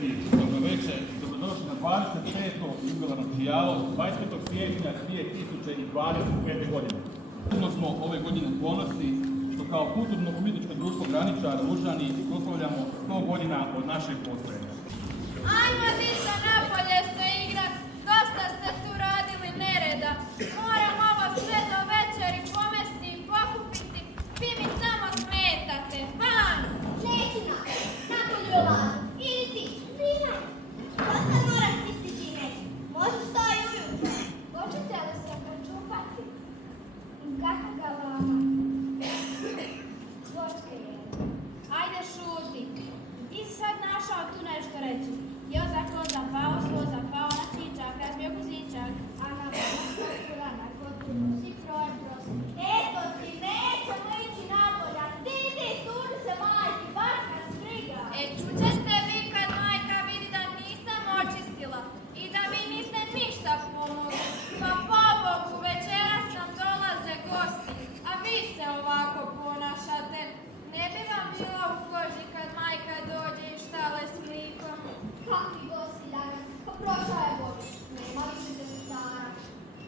Sretni dobroveče, dobrodošli na 25. jubilarno čijalo 25. siječnja 2025. godine. Posebno smo ove godine ponosni što kao kulturno-umjetničko društvo Graničar Lužani proslavljamo 100 godina od našeg postojanja. Ajmo dica napolje se igrat, dosta ste tu radili nereda. Moram ovo sve do večeri pomesti i pokupiti, vi mi samo smetate. Van! Nećina, napolju je lado. Idi ti, Zina. Dosta moraš čistiti nešto. Možeš to i ujutro. Hoćete li se počupati? Kako ga vama? Zločka je. Ajde šuti. Ti si sad našao tu nešto reći. Joza koza pao, sloza pao na čičak, razbio kuzičak. A na vrana, kod si froje prosim. Eto ti, nećemo ići napolja. Didi, tuži se majki, baš nas briga. E, čućete vi kad majka vidi da nisam očistila i da vi niste ništa pomogli. Pa pobogu, večeras nam dolaze gosti, a vi se ovako ponašate. Ne bi vam bilo u koži kad majka dođe i štale s mlikom. Kakvi gosti danas? Pa prošao je Božić. Nema više desetara.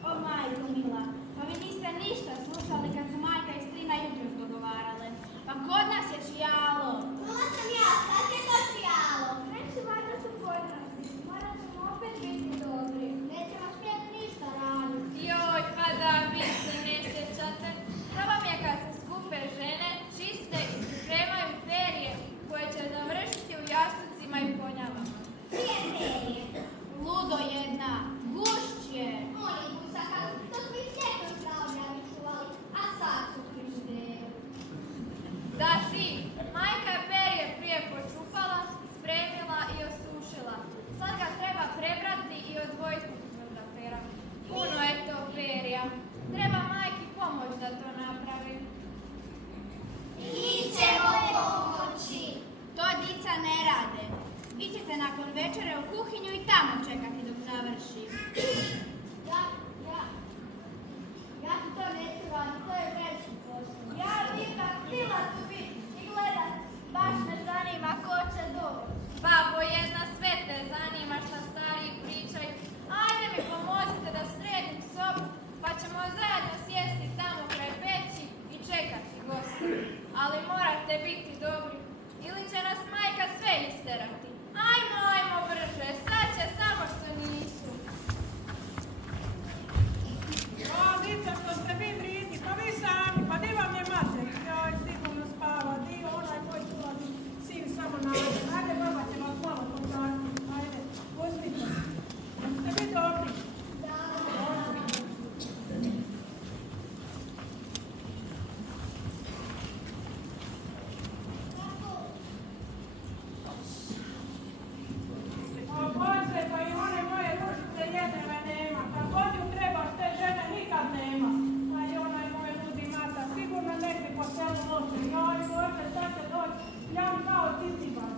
O majko mila, pa vi niste ništa slušali kad su majka i strina jutros dogovarale. Pa kod nas je čijalo. Čula sam ja, sad je to čijalo. Neće valjda su pojnasti. Morat ćemo opet biti dobri. Nećemo smjeti ništa raditi. Joj, pa da vi se ne sjećate. To vam je kad se skupe žene, čiste i pripremaju perje koje će završiti u jastucima i ponjavama. Prije perje. Ludo jedna, gušće. Oni gusaka, to smo ih ljeto zdravljali čuvali, a sad su frižideri. Da ti, majka je perje prije počupala, spremila i osušila. Sad ga treba prebrati i odvojiti od tvrda pera. Puno je to perja. Treba majki pomoć da to napravi. Mi ćemo pomoći. To dica ne rade. Vi ćete nakon večere u kuhinju i tamo čekati dok završi. Ja ti to neću raditi, to je veći posao. Ja bi ipak htjela tu biti i gledat, baš me zanima ko će doći. Babo jedna, sve te zanima šta stariji pričaju. Ajde mi pomozite da sredim sobu, pa ćemo zajedno sjesti tamo kraj peći i čekati goste. Ali morate biti dobri, ili će nas majka sve isterati. Ajmo brže, sad će samo što nisu. O, dica, što ste vi vrijedni, pa vi sami, pa di vam je mater? Joj, sigurno spava, di onaj koji čuvati sin samo nađe. Ajde, baba će vas malo pokazati, ajde, pustite. Ste vi dobri? O Bože, pa i one moje ružice jedneve nema, kad god ju trebaš te žene nikad nema. Pa i onaj moj ludi mata, sigurno negdje po selu loše. Joj Bože, sad će doći jam kao Titiban.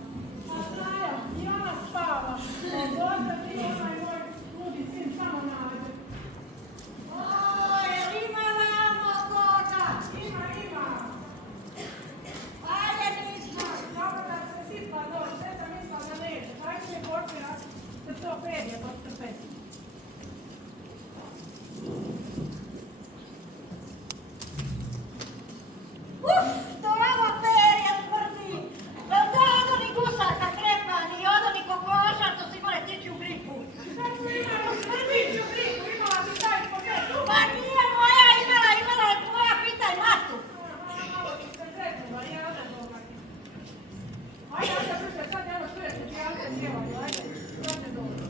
A Znaja, i ona spava. O Bože, ti onaj moj ludi sin samo nađe. Oj, ima nama koga? Ima. Ajde, ništa. Dobro da se sitla doći, sve sam mislila da neće. Ajde mi počera se to perje pod trpeti. To je ova perja smrti. Da od onih gusaka krepani i od onih kokoša što si gore tići u gripu. Sad su imamo smrdiću gripu, imala bi taj spometu. Pa nije moja imala je tvoja, pitaj matu. Malo bi se zretnula, ja ona doga. Ajde, brže, sad evo čujete, ti ja se pjevaju, ajde, sad će doći.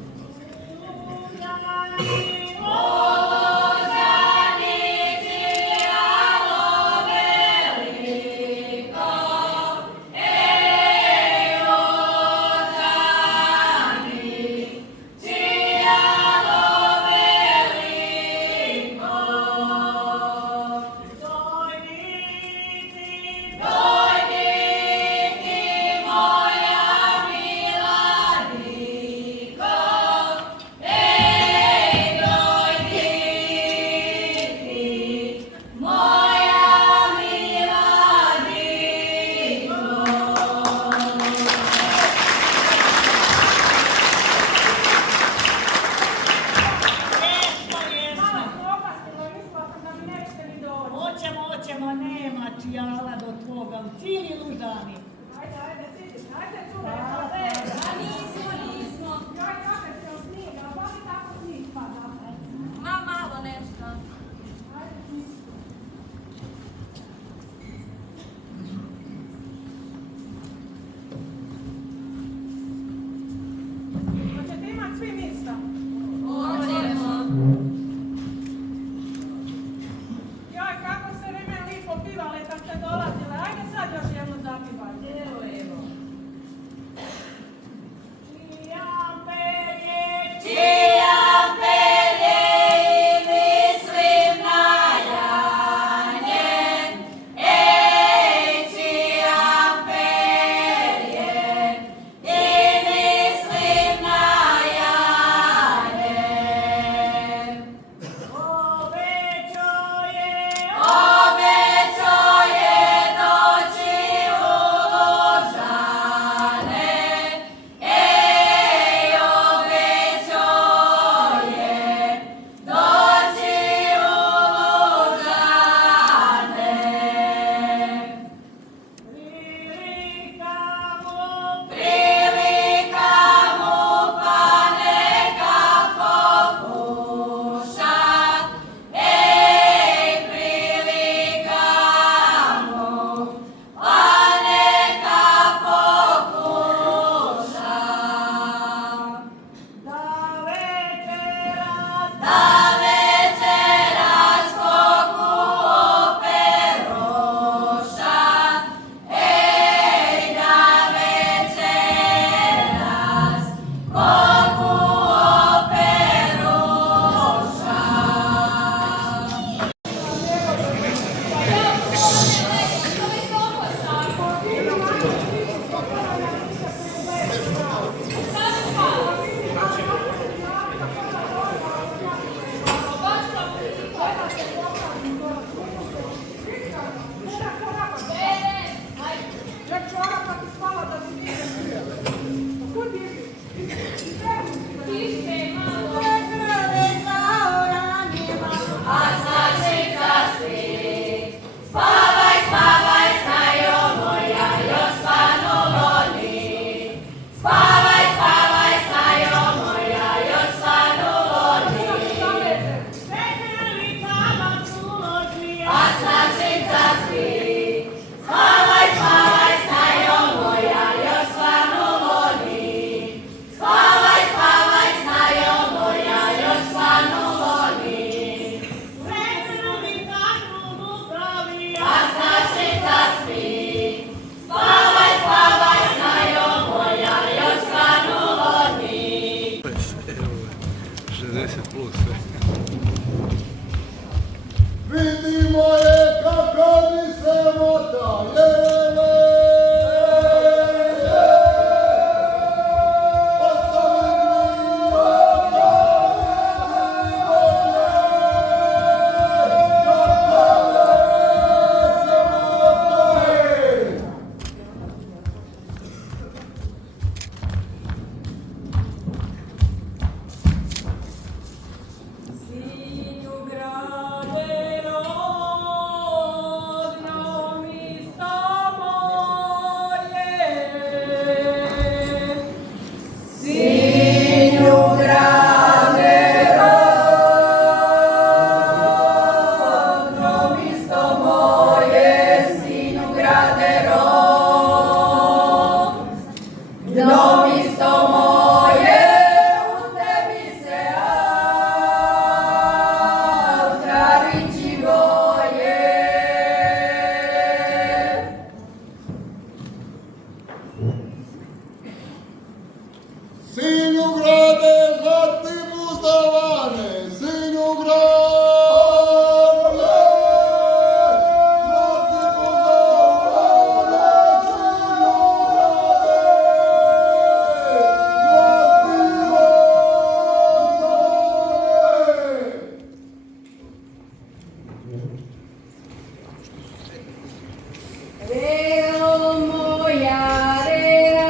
isto moje, u tebi se travići boje. Sinju grade zlatim uzdavane, sinju grade, zlatim uzdavane, Reo moja relazione,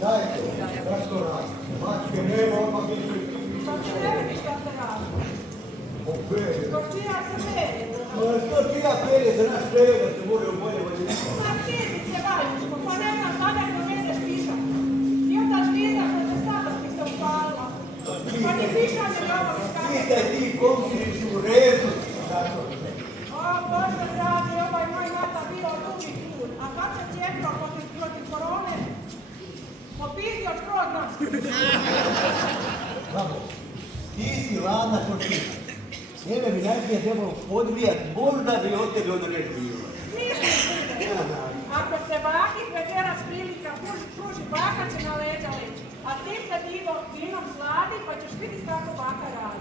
Dajte, zašto radi? Mačke nema, odmah biti. Pa će ne vidi šta se radi. Zbog čija se meri? Što čija pelje za naš treba da se more u bolje vodi? Pa ptičice, Valjuško, pa ne znam kada je dovedeš piša. I onda žliza što te sada ti se upalila. Pa ni piša ne ovo skada. Pitaj ti komšiniš u redu. O Bože dragi, ovaj moj mata bio drugi put. A kad se cijepio protiv korone, popizio skroz nas. Bravo. Ti si ladna kočica. Njeme bi najprije trebalo podvijat, možda bi od tebe onda ne bilo. Ako se baki večeras prilika pruži, baka će na leđa leći. A ti se vinom sladi, pa ćeš vidjeti kako baka radi.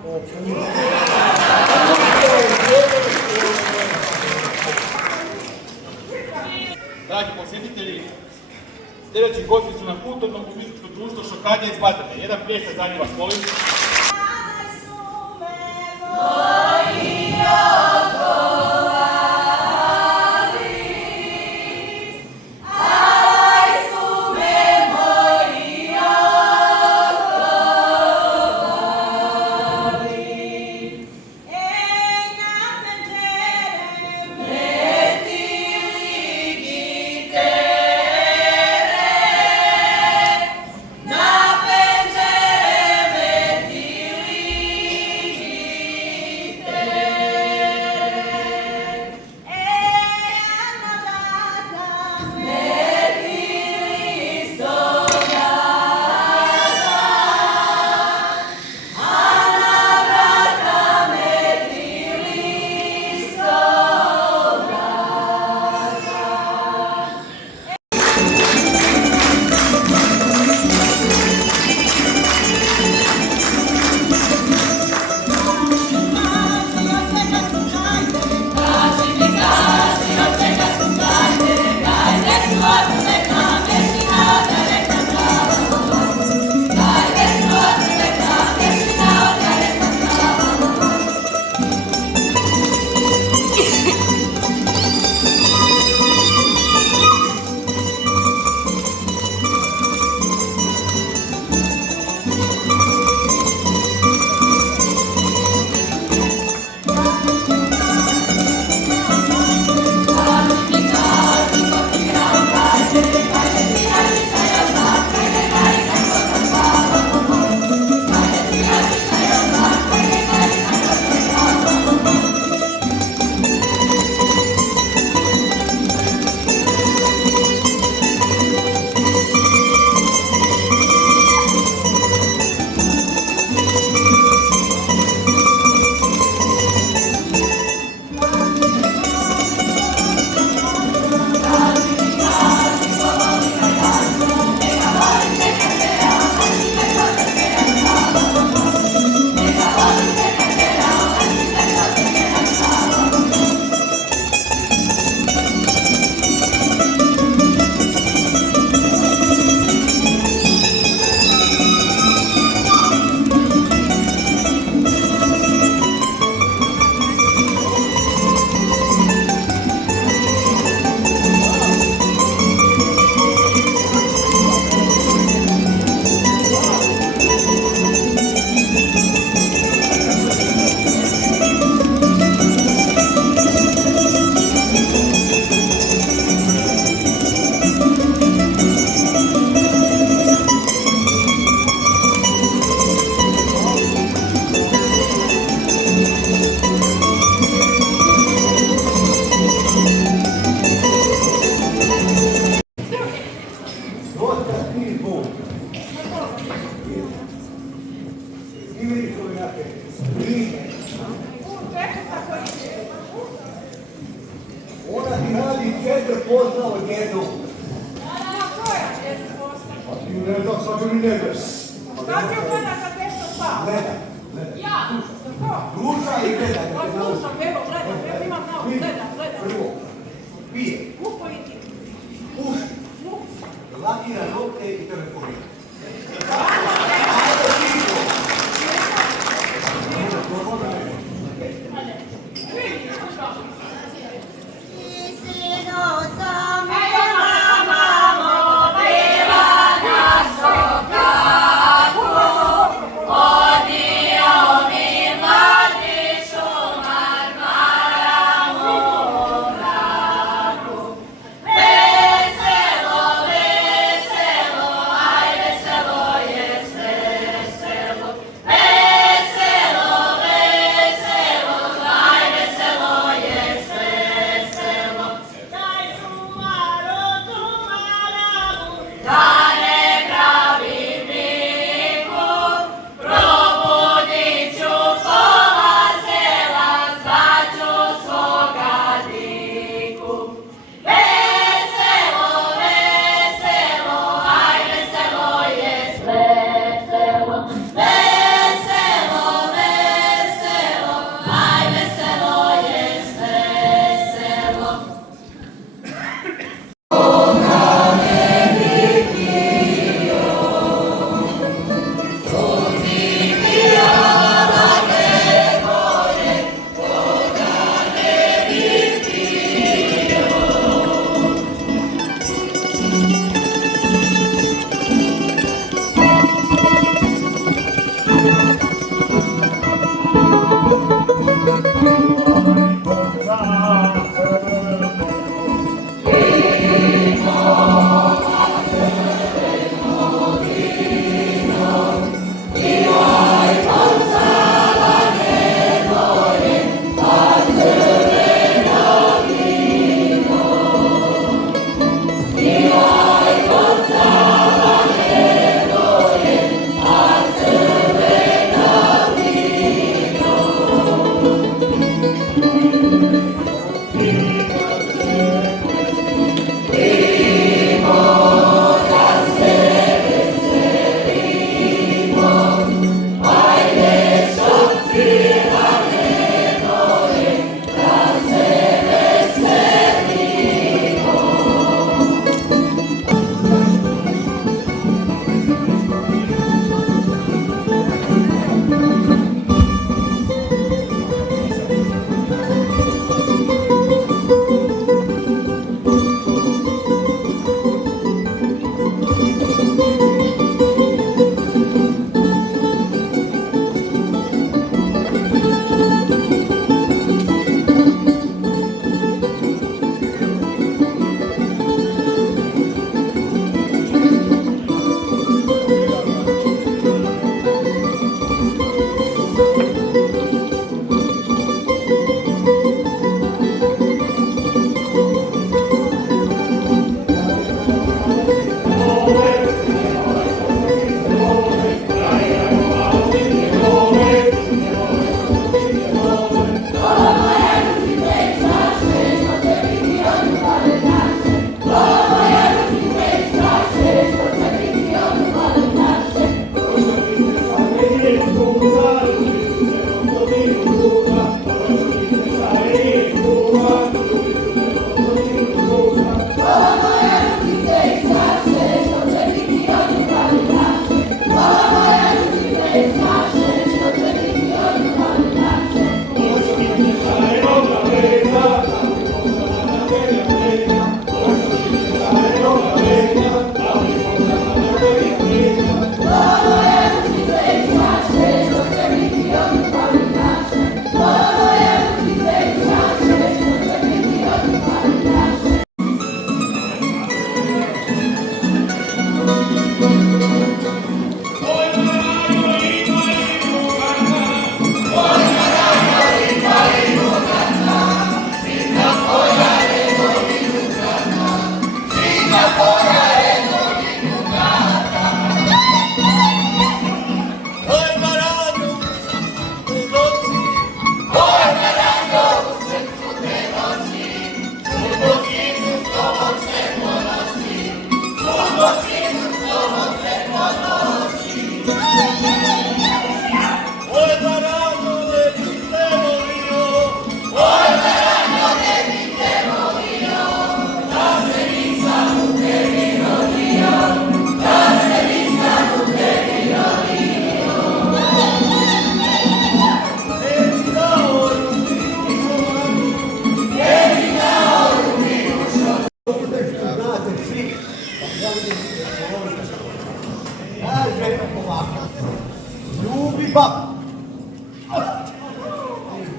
Dragi posjetitelji, sljedeći gosti su na kulturnom umjetničko društvo Šokadija iz Badrlje. Jedan pljesak za njih vas molim. Ona ti radi 4 posla od jednog. Ma koja će se posla? A ti ne znam sad ili ne znaš. Šta ti ugleda kad nešto spava? Gleda. Ja? Ko? Sluša i gleda. Pa slušam, evo gledam, evo imam na ovom, gledam. Prvo, pije, Kupo i ti. puši, lakira nokte i telefonira. Odio mi mladiću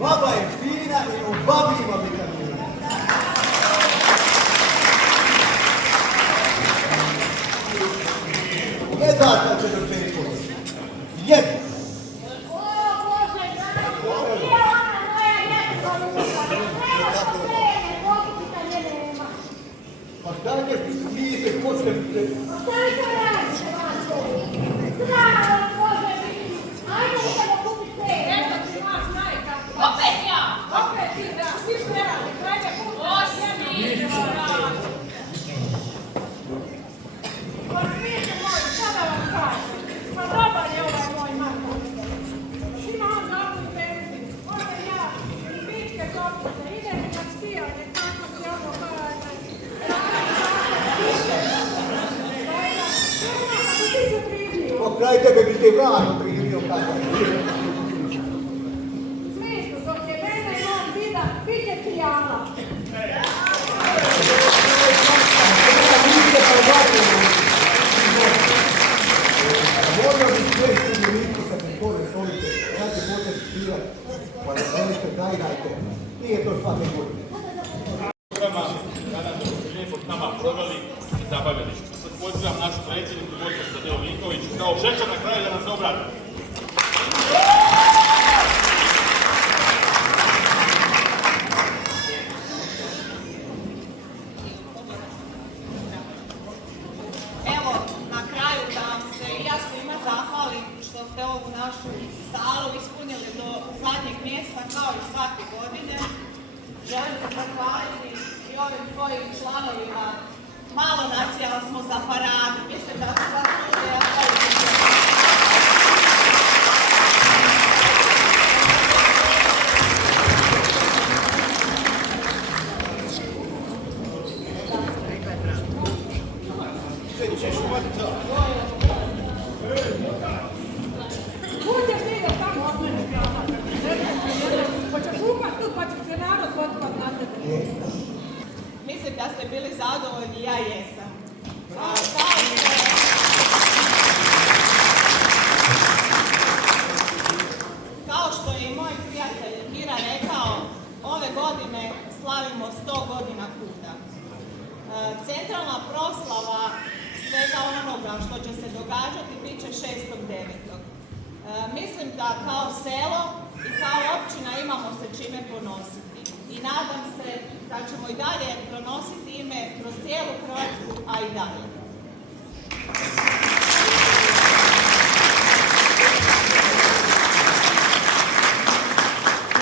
Baba je fina i u babi ima vitamina. Ne date će do čeku. Jedno. O Bože, dragi, gdje je ona moja ljepka luka? Treba da krene, pokupita nje nema. Pa šta je smijete posljednice? Pa šta vi to radite, Mato? Zdravo, Bože, vidi. Ajde, idemo kupiti te. Eto ti vas majka. Opet ja! Opet ti da, svi što ne radi, krajde puno. Osmišno radi. Pa smijete moji, šta da vam kažem? Pa dobar je ovaj moj Marko. Ima on dobru penziju. Ode ja i bitke topice, idem na skijanje, kako se ono kaže. Po kraj tebe bi te vrano primio kada. Smislu, dok je mene i on vida, bit će pijala. Volio bih sve sudjeliku sa pretore stolice, kad je početi svirati, pa da volite, zagrajte. Nije to svake godine. Programa kada smo se lijepo s nama proveli i zabavili. Sad pozivam našu predsjednicu gospođu Tadeju Vinković kao šećer na kraju da nam se obrati. Evo, na kraju da vam se i ja svima zahvalim što ste ovu našu salu ispunili do zadnjeg mjesta kao i svake godine. Želim se zahvaliti i ovim svojim članovima. Malo nacijala smo za paradu, mislim da su vas Kuće stiga tamo od mene pijala. Hoćeš upat tu pa će se narod otpat na tebe. Mislim da ste bili zadovoljni, ja jesam. Kao što je i moj prijatelj Mira rekao, ove godine slavimo 100 godina KUD-a. Centralna proslava svega onoga što će se događati bit će 6.9. Mislim da kao selo i kao općina imamo se čime ponositi. I nadam se da ćemo i dalje pronositi ime kroz cijelu Hrvatsku, a i dalje.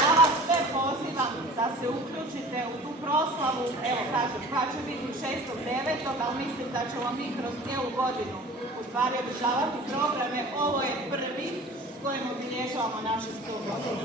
Ja vas sve pozivam da se uključite u tu proslavu, evo kažem, koja će biti 6.9. ali mislim da ćemo mi kroz cijelu godinu u stvari održavati programe. Ovo je prvi s kojim obilježavamo naše 100 godine.